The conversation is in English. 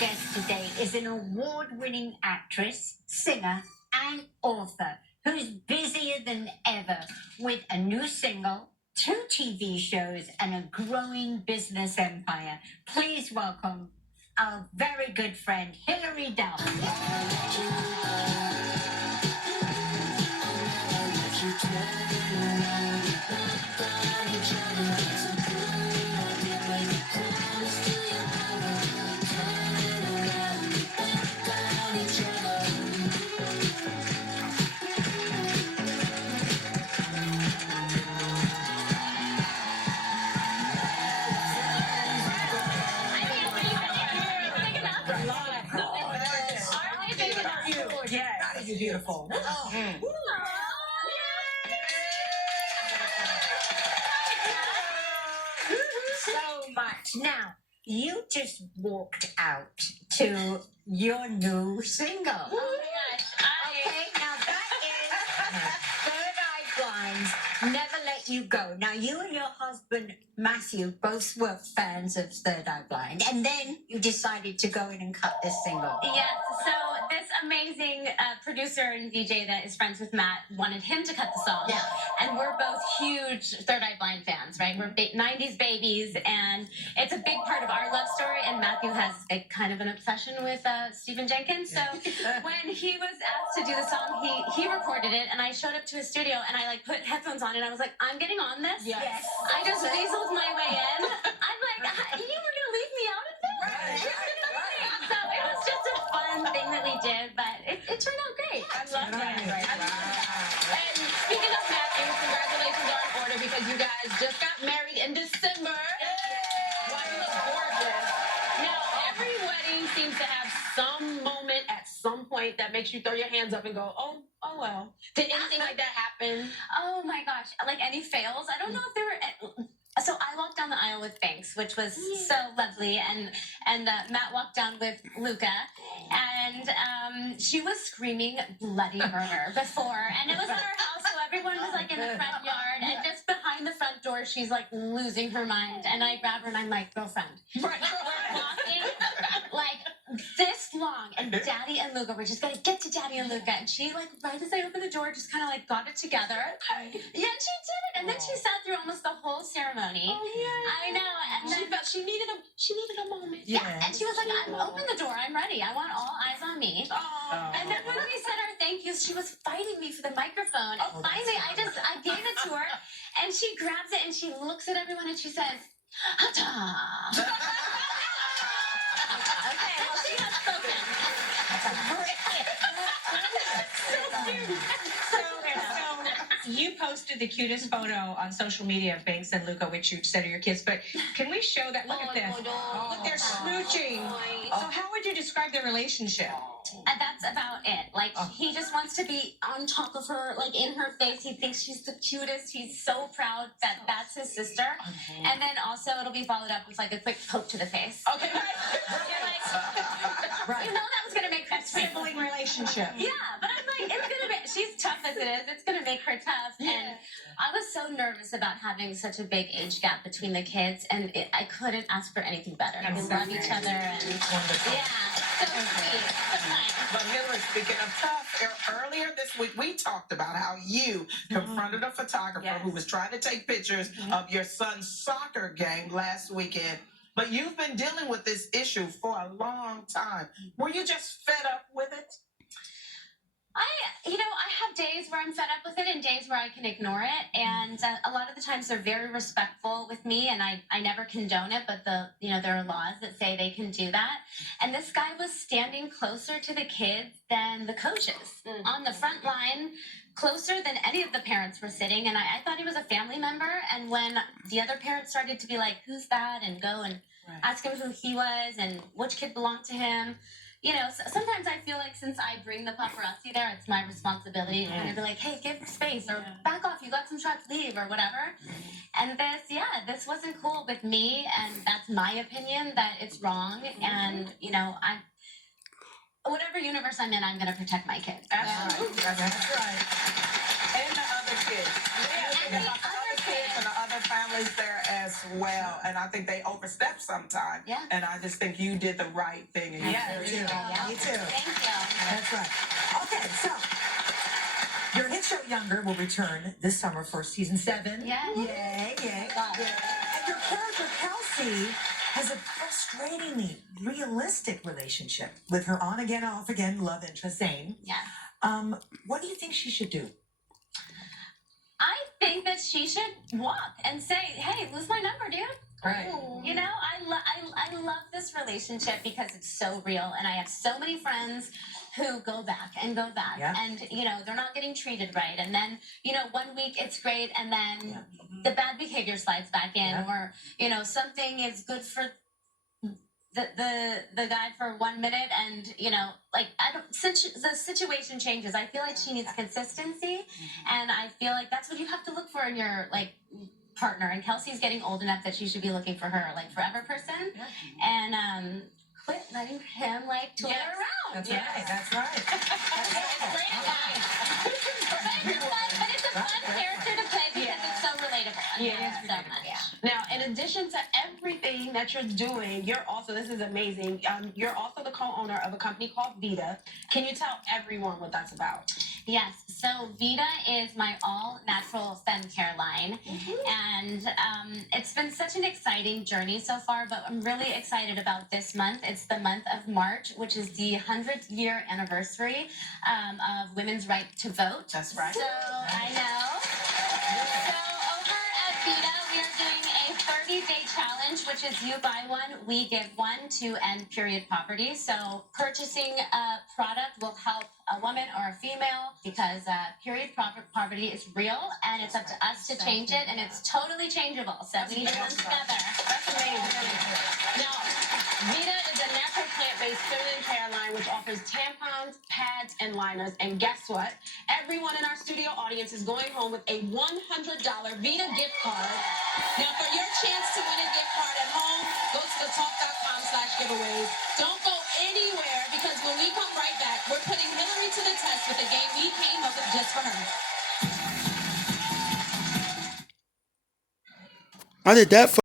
guest today is an award-winning actress, singer, and author who's busier than ever with a new single, 2 TV shows, and a growing business empire. Please welcome our very good friend, Hilary Duff. You're beautiful. So much. Now, you just walked out to your new single. Oh my gosh. Okay, now that is Third Eye Blind's Never Let You Go. Now, you and your husband, Matthew, both were fans of Third Eye Blind, and then you decided to go in and cut this single. Yes, so this amazing producer and DJ that is friends with Matt wanted him to cut the song. Yeah. And we're both huge Third Eye Blind fans, right? We're 90s babies, and it's a big part of our love story, and Matthew has a kind of an obsession with Stephen Jenkins. So when he was asked to do the song, he recorded it, and I showed up to his studio, and I like put headphones on, and I was like, I'm getting on this. Yes. I just weaseled my way in. I'm like, you were going to leave me out of this? So it was just a fun thing that we did, but it turned out great. I love that. And speaking of Matthew, congratulations are in order because you guys just got married in December. Wow, you look gorgeous. Now, every wedding seems to have some moment at some point that makes you throw your hands up and go, oh well. Did anything like that happen? Oh my gosh, like any fails? I don't know if there were. So I walked down the aisle with Banks, which was so lovely, and Matt walked down with Luca, and she was screaming bloody murder before, and it was at our house, so everyone was like in the front yard, and just behind the front door, she's like losing her mind, and I grab her and I'm like, girlfriend, we're walking like this long, and Daddy and Luca, we're just gonna get to Daddy and Luca, and she like right as I opened the door, just kind of like got it together. Yeah, and she did it, and then she sat through almost the whole ceremony. Oh yeah. I know, and then She needed a moment. yeah, and she was like, open the door, I'm ready. I want all eyes on me. Oh. And then when we said our thank yous, she was fighting me for the microphone. And finally, I gave it to her, and she grabs it, and she looks at everyone, and she says, "Hata." Okay, well, she has spoken. So you posted the cutest photo on social media of Banks and Luca, which you said are your kids. But can we show that? Look at this. Look, they're smooching. So how would you describe their relationship? And that's about it. Like, he just wants to be on top of her, like in her face. He thinks she's the cutest. He's so proud that that's his sister. And then also it'll be followed up with like a quick poke to the face. Okay. You're like, you know that was gonna make her Sibling relationship. Yeah, but I'm like, it's gonna be. She's tough as it is. It's gonna make her tough. And I was so nervous about having such a big age gap between the kids, and I couldn't ask for anything better. That's They so love great. each other, and Wonderful. yeah, so sweet. So nice. But Hilary, speaking of tough, earlier this week we talked about how you confronted a photographer who was trying to take pictures of your son's soccer game last weekend. But you've been dealing with this issue for a long time. Were you just fed up with it? I have days where I'm fed up with it and days where I can ignore it. And a lot of the times they're very respectful with me, and I never condone it, but there are laws that say they can do that. And this guy was standing closer to the kids than the coaches on the front line, closer than any of the parents were sitting. And I thought he was a family member. And when the other parents started to be like, who's that? And go and ask him who he was and which kid belonged to him. Sometimes I feel like since I bring the paparazzi there, it's my responsibility to kind of be like, hey, give space or back off, you got some shots, leave or whatever. And this wasn't cool with me, and that's my opinion that it's wrong. And, whatever universe I'm in, I'm going to protect my kids. That's right. And the other kids. And the other kids and the other other families there as well, and I think they overstep sometimes. Yeah. And I just think you did the right thing. And Yeah, you me did too. Yeah. Me too. Thank you. That's right. Okay, so your hit show Younger will return this summer for season 7. Yeah. Yay, yay. God. And your character Kelsey has a frustratingly realistic relationship with her on again, off again love interest Zane. Yeah. What do you think she should do? I think that she should walk and say, "Hey, lose my number, dude." Right. You know, I love this relationship because it's so real, and I have so many friends who go back and go back, Yeah. and you know they're not getting treated right, and then you know 1 week it's great, and then the bad behavior slides back in, Yeah. or you know something is good for the guy for 1 minute, and you know like I don't since the situation changes, I feel like she needs consistency, and I feel like that's what you have to look for in your like partner, and Kelsey's getting old enough that she should be looking for her like forever person, and quit letting him like tour Yes. around. That's right. That's right. Great advice. But it's a fun character to play because it's so relatable. And Yeah, I love it's it so relatable. much. Now, in addition to everything that you're doing, you're also, this is amazing, you're also the co-owner of a company called Vita. Can you tell everyone what that's about? Yes, so Vita is my all-natural fem care line, and it's been such an exciting journey so far, but I'm really excited about this month. It's the month of March, which is the 100th year anniversary of women's right to vote. That's right. So, I know. So, over at Vita, we are doing a 30-day challenge, which is you buy one, we give one to end period poverty. So, purchasing a product will help a woman or a female because period poverty is real, and it's up to us to change it, and it's totally changeable. So we need to come together. That's amazing. Now, Vita is a natural plant-based feminine care line which offers tampons, pads, and liners. And guess what? Everyone in our studio audience is going home with a $100 Vita gift card. Now, for your chance to win a gift card at home, go to thetalk.com/giveaways. Don't go anywhere because when we come right back, we're putting Hilary to the test with a game we came up with just for her. I did that.